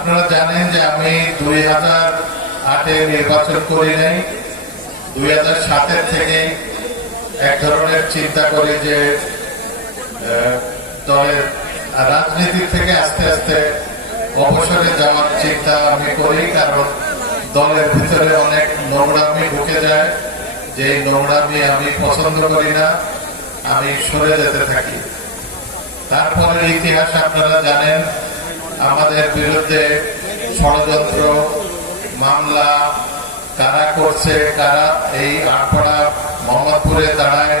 আপনারা জানেন যে আমি দুই হাজার আটে নির্বাচন করি নাই। দুই হাজার সাতের থেকে এক ধরনের চিন্তা করি যে দলের রাজনীতি থেকে আস্তে আস্তে অবসরে যাওয়ার চিন্তা আমি করি, কারণ দলের ভিতরে অনেক নোংরামি ঢুকে যায়। যে নোংরামি আমি পছন্দ করি না, আমি সরে যেতে থাকি। তারপরে ইতিহাস আপনারা জানেন আমাদের বিরুদ্ধে ষড়যন্ত্র, মামলা কারা করছে, কারা এই আটপাড়া মোহাম্মদপুরে দাঁড়ায়,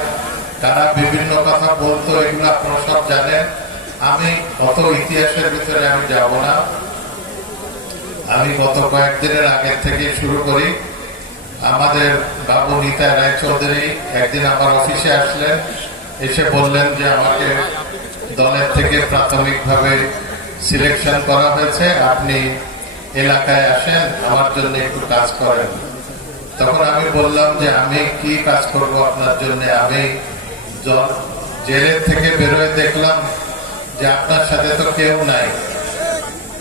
কারা বিভিন্ন কথা বলতো, এগুলো আপনারা সব জানেন। আমি অত ইতিহাসের ভিতরে আমি যাব না। আমি গত কয়েকদিনের আগের থেকে শুরু করি। আমাদের বাবু নিতা রায় চৌধুরী একদিন আমার অফিসে আসলেন, এসে বললেন যে আমাকে দলের থেকে প্রাথমিকভাবে সিলেকশন করা হয়েছে। আপনি এলাকায় আসেন, আমার জন্য একটু কাজ করেন। তখন আমি বললাম যে, আমি কি কাজ করব আপনার জন্য? আমি জেলের থেকে বেরোয় দেখলাম যে আপনার সাথে তো কেউ নাই।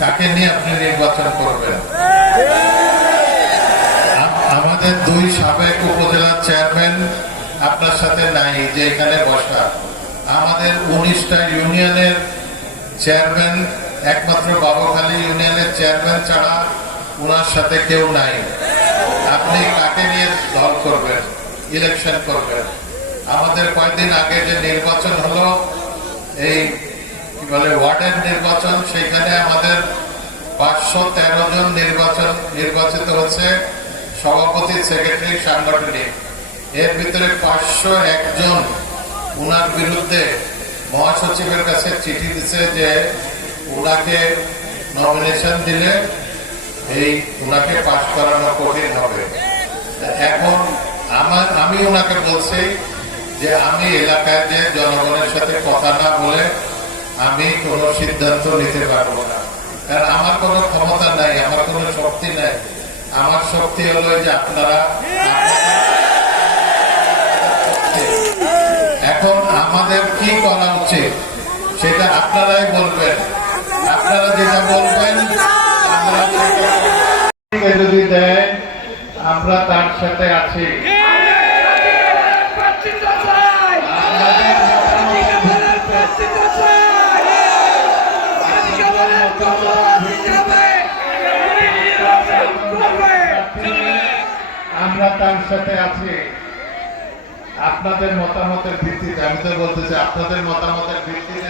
কাকে নিয়ে আপনি নির্বাচন করবেন? আমাদের দুই সাবেক উপজেলার চেয়ারম্যান আপনার সাথে নাই যে এখানে বসা। আমাদের উনিশটা ইউনিয়নের চেয়ারম্যান একমাত্র বাবুখালী ইউনিয়নের চেয়ারম্যান ছাড়া ওনার সাথে কেউ নাই। আপনি কাকে নিয়ে দল করবেন? ইলেকশন করবেন। আমাদের কয়েকদিন আগে যে নির্বাচন হলো, এই কি বলে, ওয়ার্ডের নির্বাচন, সেখানে আমাদের পাঁচশো তেরো জন নির্বাচন, নির্বাচিত হচ্ছে সভাপতি, সেক্রেটারি, সাংগঠনিক। এর ভিতরে পাঁচশো একজন উনার বিরুদ্ধে মহাসচিবের কাছে চিঠি দিচ্ছে যে উনাকে নমিনেশন দিলে এই উনাকে পাশ করানো কঠিন হবে। এখন আমার, আমি ওনাকে বলছি যে আমি এলাকায় যে জনগণের সাথে কথা না বলে আমি কোনো সিদ্ধান্ত নিতে পারব না। কারণ আমার কোনো ক্ষমতা নাই, আমার কোনো শক্তি নাই। আমার শক্তি হলো যে আপনারা এখন আমাদের কি করা উচিত, সেটা আপনারাই বলবেন। যদি আমরা তার সাথে আছি আমরা তার সাথে আছি আপনাদের মতামতের ভিত্তিতে, আমি তো বলতেছি আপনাদের মতামতের ভিত্তিতে।